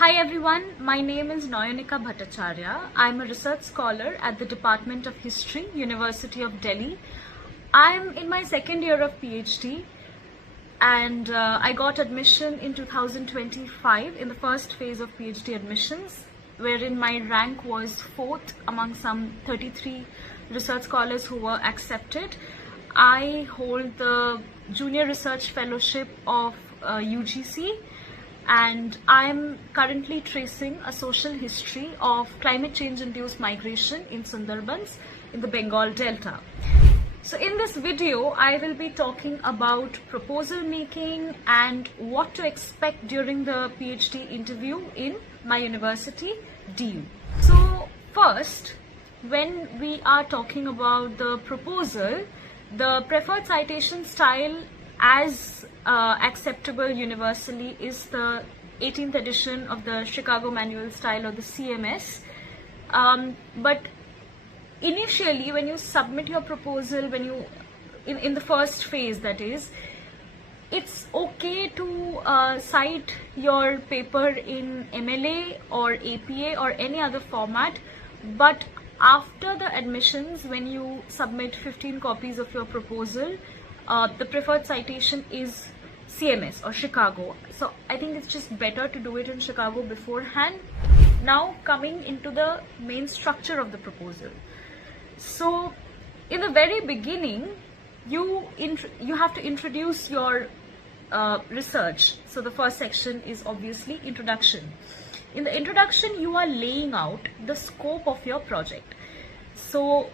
Hi everyone, my name is Noyonika Bhattacharya. I'm a research scholar at the Department of History, University of Delhi. I'm in my second year of PhD and I got admission in 2025 in the first phase of PhD admissions, wherein my rank was 4th among some 33 research scholars who were accepted. I hold the Junior Research Fellowship of UGC, and I'm currently tracing a social history of climate change induced migration in Sundarbans in the Bengal Delta. So in this video, I will be talking about proposal making and what to expect during the PhD interview in my university, DU. So first, when we are talking about the proposal, the preferred citation style as acceptable universally is the 18th edition of the Chicago Manual Style, or the CMS. But initially, when you submit your proposal, when you in the first phase, that is, it's okay to cite your paper in MLA or APA or any other format, but after the admissions, when you submit 15 copies of your proposal, the preferred citation is CMS or Chicago. So I think it's just better to do it in Chicago beforehand. Now coming into the main structure of the proposal. So in the very beginning, you have to introduce your research. So the first section is obviously introduction. In the introduction, you are laying out the scope of your project. So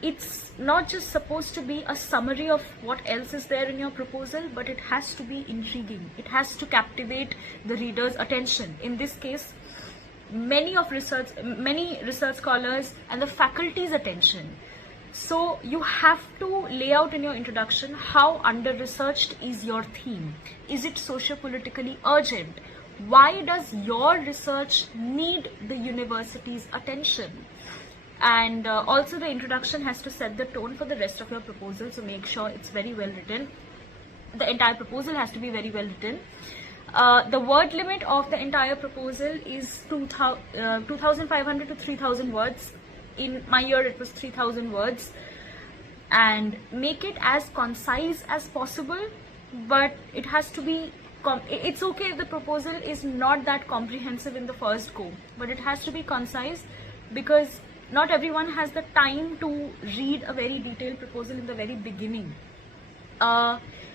it's not just supposed to be a summary of what else is there in your proposal, but it has to be intriguing. It has to captivate the reader's attention. In this case, many research scholars and the faculty's attention. So you have to lay out in your introduction how under-researched is your theme. Is it socio-politically urgent? Why does your research need the university's attention? And also the introduction has to set the tone for the rest of your proposal, so make sure it's very well written. The entire proposal has to be very well written. The word limit of the entire proposal is 2,500 to 3,000 words. In my year it was 3,000 words. And make it as concise as possible, but it has to be it's okay if the proposal is not that comprehensive in the first go, but it has to be concise, because not everyone has the time to read a very detailed proposal in the very beginning.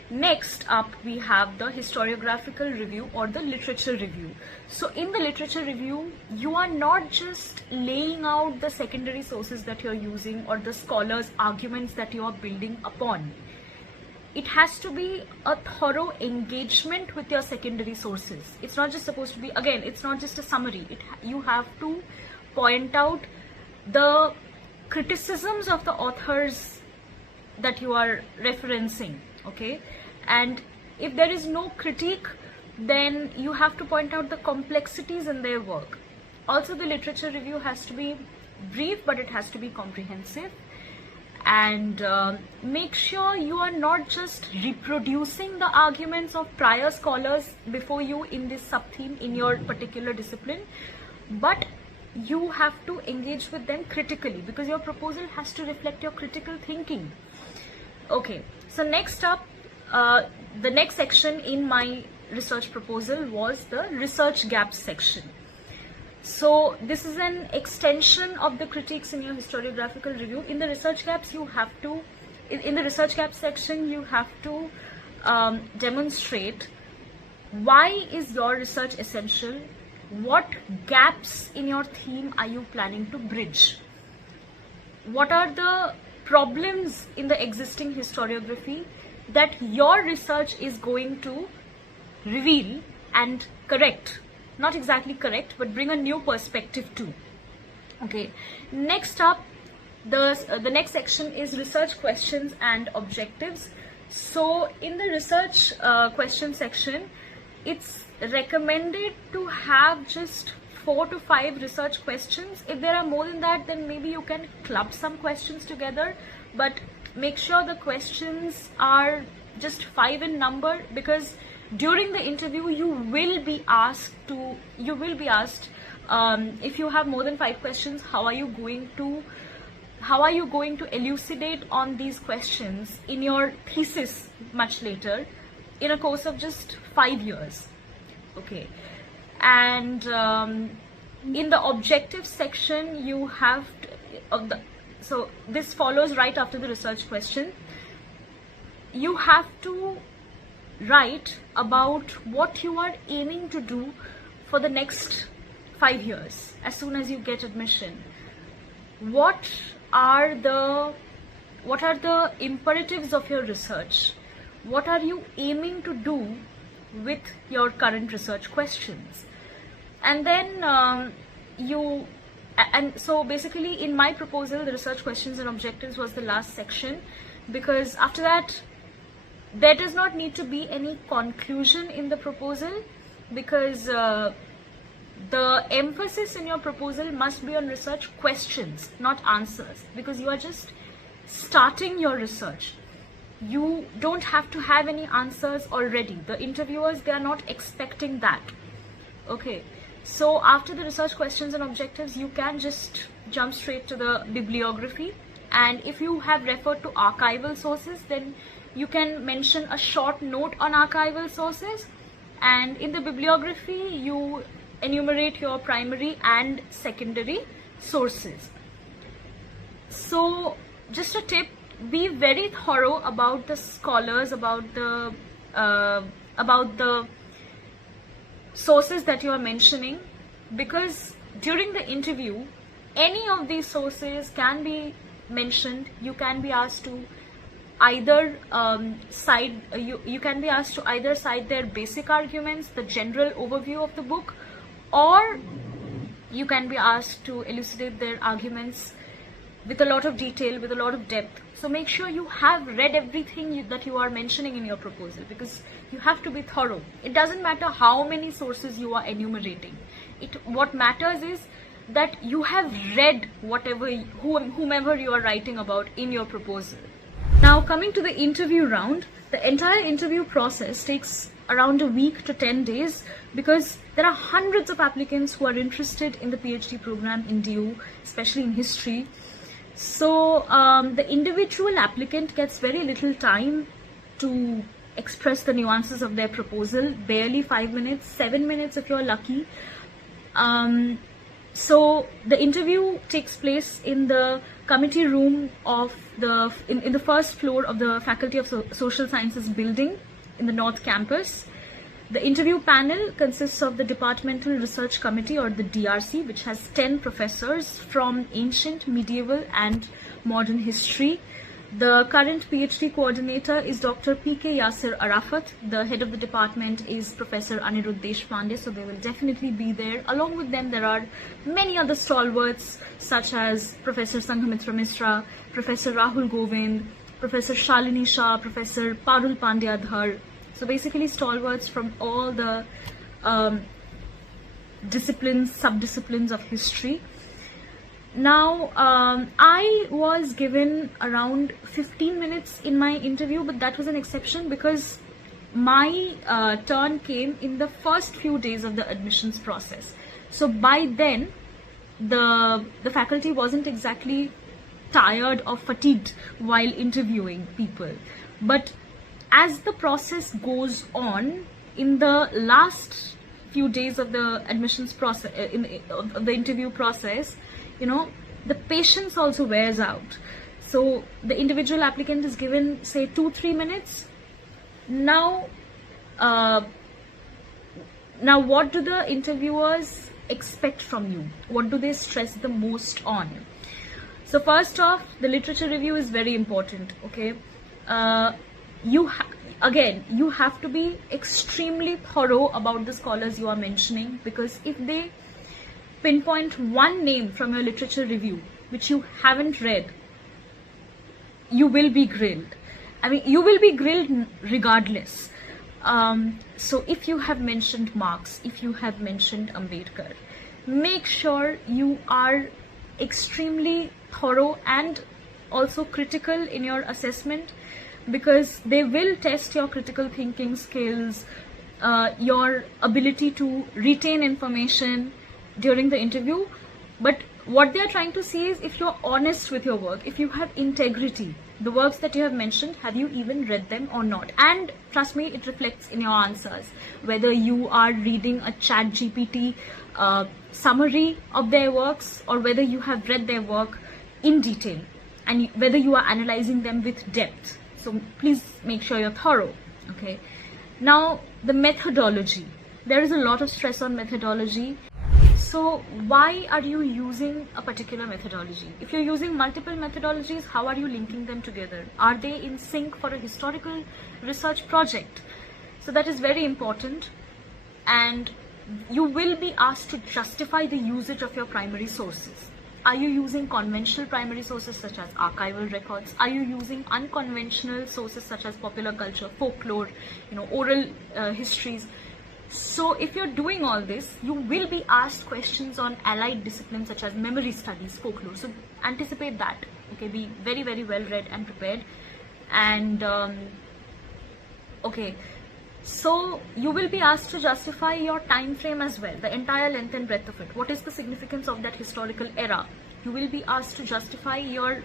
Next up, we have the historiographical review or the literature review. So in the literature review, you are not just laying out the secondary sources that you're using or the scholars' arguments that you are building upon. It has to be a thorough engagement with your secondary sources. It's not just supposed to be, again, it's not just a summary. You have to point out the criticisms of the authors that you are referencing, okay? And if there is no critique, then you have to point out the complexities in their work. Also, the literature review has to be brief, but it has to be comprehensive. And make sure you are not just reproducing the arguments of prior scholars before you in this sub-theme in your particular discipline, but you have to engage with them critically, because your proposal has to reflect your critical thinking. Okay, so next up, the next section in my research proposal was the research gaps section. So this is an extension of the critiques in your historiographical review. In the research gaps, you have to, in the research gaps section, you have to demonstrate why is your research essential. What gaps in your theme are you planning to bridge? What are the problems in the existing historiography that your research is going to reveal and correct? Not exactly correct, but bring a new perspective to. Okay. Next up, the next section is research questions and objectives. So in the research question section, it's recommended to have just 4 to 5 research questions. If there are more than that, then maybe you can club some questions together, but make sure the questions are just 5 in number, because During the interview, you will be asked, if you have more than 5 questions, how are you going to elucidate on these questions in your thesis much later, in a course of just 5 years. Okay. And in the objective section, you have to, so this follows right after the research question. You have to write about what you are aiming to do for the next 5 years as soon as you get admission. What are the imperatives of your research? What are you aiming to do with your current research questions? And then so basically in my proposal, the research questions and objectives was the last section, because after that there does not need to be any conclusion in the proposal, because the emphasis in your proposal must be on research questions, not answers, because you are just starting your research. You don't have to have any answers already. The interviewers, they are not expecting that. Okay, so after the research questions and objectives, you can just jump straight to the bibliography, and if you have referred to archival sources, then you can mention a short note on archival sources, and in the bibliography you enumerate your primary and secondary sources. So just a tip, be very thorough about the scholars, about the sources that you are mentioning, because during the interview any of these sources can be mentioned. You can be asked to either cite their basic arguments, the general overview of the book, or you can be asked to elucidate their arguments with a lot of detail, with a lot of depth. So make sure you have read everything that you are mentioning in your proposal, because you have to be thorough. It doesn't matter how many sources you are enumerating. What matters is that you have read whomever you are writing about in your proposal. Now, coming to the interview round, the entire interview process takes around a week to 10 days, because there are hundreds of applicants who are interested in the PhD program in DU, especially in history. So the individual applicant gets very little time to express the nuances of their proposal, barely 5 minutes, 7 minutes if you're lucky. So the interview takes place in the committee room of in the first floor of the Faculty of Social Sciences building in the North Campus. The interview panel consists of the Departmental Research Committee, or the DRC, which has 10 professors from ancient, medieval and modern history. The current PhD coordinator is Dr. P.K. Yasir Arafat. The head of the department is Professor Anirudh Deshpande, so they will definitely be there. Along with them, there are many other stalwarts such as Professor Sanghamitra Misra, Professor Rahul Govind, Professor Shalini Shah, Professor Parul Pandyadhar. So basically stalwarts from all the sub-disciplines of history. Now, I was given around 15 minutes in my interview, but that was an exception because my turn came in the first few days of the admissions process. So by then, the faculty wasn't exactly tired or fatigued while interviewing people. But as the process goes on, in the last few days of the admissions process, of the interview process, the patience also wears out. So the individual applicant is given, say, 2-3 minutes. Now what do the interviewers expect from you? What do they stress the most on? So first off, the literature review is very important, okay? You have to be extremely thorough about the scholars you are mentioning, because if they pinpoint one name from your literature review which you haven't read, you will be grilled. I mean, you will be grilled regardless. So if you have mentioned Marx, if you have mentioned Ambedkar, make sure you are extremely thorough and also critical in your assessment, because they will test your critical thinking skills, your ability to retain information during the interview, but what they are trying to see is if you're honest with your work, if you have integrity. The works that you have mentioned, have you even read them or not? And trust me, it reflects in your answers. Whether you are reading a chat GPT summary of their works, or whether you have read their work in detail, and whether you are analyzing them with depth. So please make sure you're thorough. Okay. Now, the methodology. There is a lot of stress on methodology. So why are you using a particular methodology? If you're using multiple methodologies, how are you linking them together? Are they in sync for a historical research project? So that is very important. And you will be asked to justify the usage of your primary sources. Are you using conventional primary sources such as archival records? Are you using unconventional sources such as popular culture, folklore, oral histories? So if you're doing all this, you will be asked questions on allied disciplines such as memory studies, folklore. So anticipate that. Okay, be very, very well read and prepared. And okay, so you will be asked to justify your time frame as well, the entire length and breadth of it. What is the significance of that historical era? You will be asked to justify your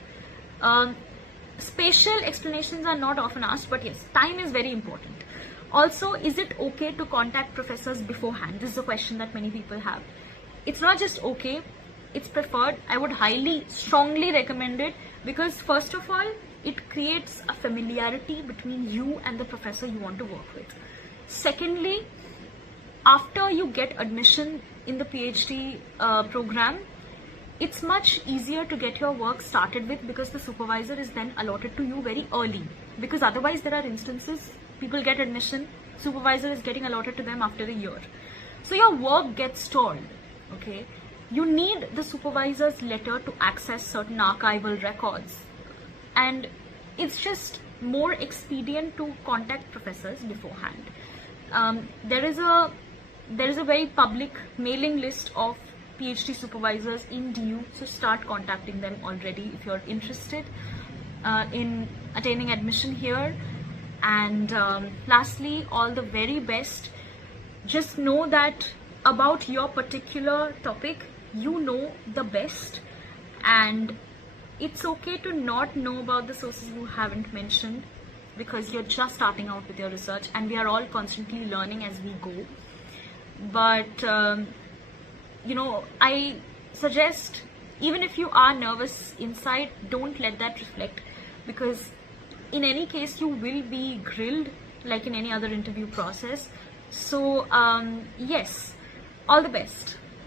spatial explanations are not often asked, but yes, time is very important. Also, is it okay to contact professors beforehand? This is a question that many people have. It's not just okay, it's preferred. I would highly, strongly recommend it, because first of all, it creates a familiarity between you and the professor you want to work with. Secondly, after you get admission in the PhD program, it's much easier to get your work started with, because the supervisor is then allotted to you very early. Because otherwise there are instances people get admission, supervisor is getting allotted to them after a year. So your work gets stalled, okay? You need the supervisor's letter to access certain archival records. And it's just more expedient to contact professors beforehand. There is a very public mailing list of PhD supervisors in DU, so start contacting them already if you're interested in attaining admission here. And lastly, all the very best. Just know that about your particular topic, you know the best, and it's okay to not know about the sources you haven't mentioned, because you're just starting out with your research, and we are all constantly learning as we go. But I suggest, even if you are nervous inside, don't let that reflect, because in any case you will be grilled like in any other interview process. So yes, all the best.